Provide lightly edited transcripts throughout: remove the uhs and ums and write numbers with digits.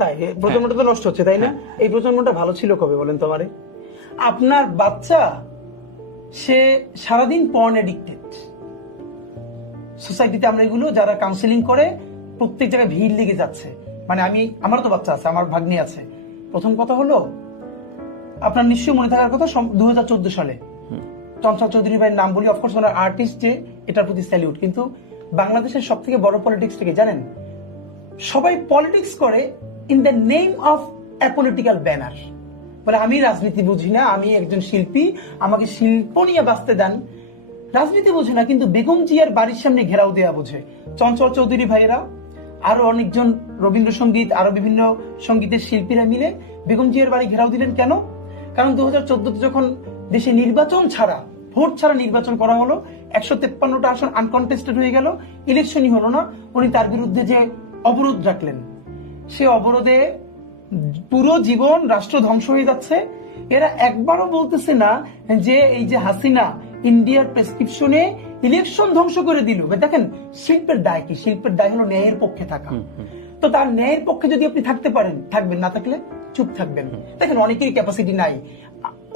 তাই প্রজন্মটা তো নষ্ট হচ্ছে, তাই না? এই প্রজন্মটা ভালো ছিল কবে বলেন তো আমারে? আপনার বাচ্চা সে সারাদিন পর্ন এডিক্টেড। সোসাইটিতে আমরা এগুলো যারা কাউন্সিলিং করে প্রত্যেক জায়গায় ভিড় লেগে যাচ্ছে। মানে আমারও তো বাচ্চা আছে, আমার ভাগ্নি আছে। প্রথম কথা হলো, আপনার নিশ্চয়ই মনে থাকার কথা 2014 সালে চঞ্চল চৌধুরী ভাইয়ের নাম বলি, অফকোর্স ওনার আর্টিস্ট, যে এটার প্রতি স্যালিউট। কিন্তু বাংলাদেশের সব থেকে বড় পলিটিক্স থেকে জানেন, সবাই পলিটিক্স করে in the name of a political banner. মানে আমি রাজনীতি বুঝি না, আমি একজন শিল্পী, আমাকে শিল্প নিয়ে বাঁচতে দেন। রাজনীতি বোঝে না, কিন্তু বেগম জিয়ার বাড়ির সামনে ঘেরাও দেয়া বোঝে। চঞ্চল চৌধুরী ভাইয়েরা, আরো অনেকজন রবীন্দ্রসঙ্গীত, আরো বিভিন্ন সঙ্গীতের শিল্পীরা মিলে বেগম জিয়ার বাড়ি ঘেরাও দিলেন কেন? কারণ 2014 যখন দেশে নির্বাচন ছাড়া, ভোট ছাড়া নির্বাচন করা হলো, 153টা আসন আনকনটেস্টেড হয়ে গেল, ইলেকশনই হলো না, উনি তার বিরুদ্ধে যে অবরোধ রাখলেন, সে অবরোধে পুরো জীবন রাষ্ট্র ধ্বংস হয়ে যাচ্ছে। এরা একবারও বলতেছে না যে এই যে হাসিনা ইন্ডিয়ার প্রেসক্রিপশনে ইলেকশন ধ্বংস করে দিল। দেখেন শিল্পের দায় কি? শিল্পের দায় হলো ন্যায়ের পক্ষে থাকা। তো তার ন্যায়ের পক্ষে যদি আপনি থাকতে পারেন থাকবেন, না থাকলে চুপ থাকবেন। দেখেন অনেকেরই ক্যাপাসিটি নাই।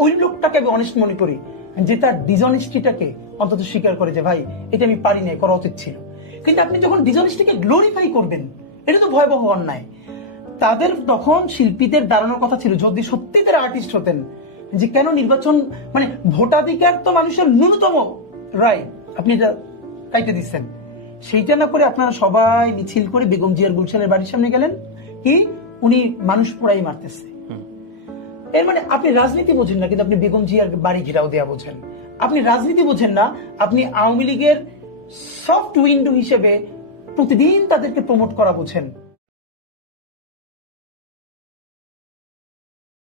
ওই লোকটাকে আমি অনেস্ট মনে করি যে তার ডিসঅনেস্টিটাকে অন্তত স্বীকার করে যে ভাই এটা আমি পারি না, করা উচিত ছিল। কিন্তু আপনি যখন ডিসঅনেস্টিকে গ্লোরিফাই করবেন, এটা তো ভয়াবহ অন্যায়। তাদের তখন শিল্পীদের দাঁড়ানোর কথা ছিল, যদি সত্যি তারা আর্টিস্ট হতেন, যে কেন নির্বাচন, মানে ভোটাধিকার তো মানুষের ন্যূনতম রাইট, আপনি এটা কাইতে দিচ্ছেন। সেইটা না করে আপনারা সবাই মিছিল করে বেগম জিয়ার গুলশানের বাড়ির সামনে গেলেন, কি উনি মানুষ পোড়াই মারতেছে। এর মানে আপনি রাজনীতি বোঝেন না, কিন্তু আপনি বেগম জিয়ার বাড়ি ঘেরাও দেয়া বোঝেন। আপনি রাজনীতি বোঝেন না, আপনি আওয়ামী লীগের সফট উইন্ডো হিসেবে প্রতিদিন তাদেরকে প্রমোট করা বোঝেন।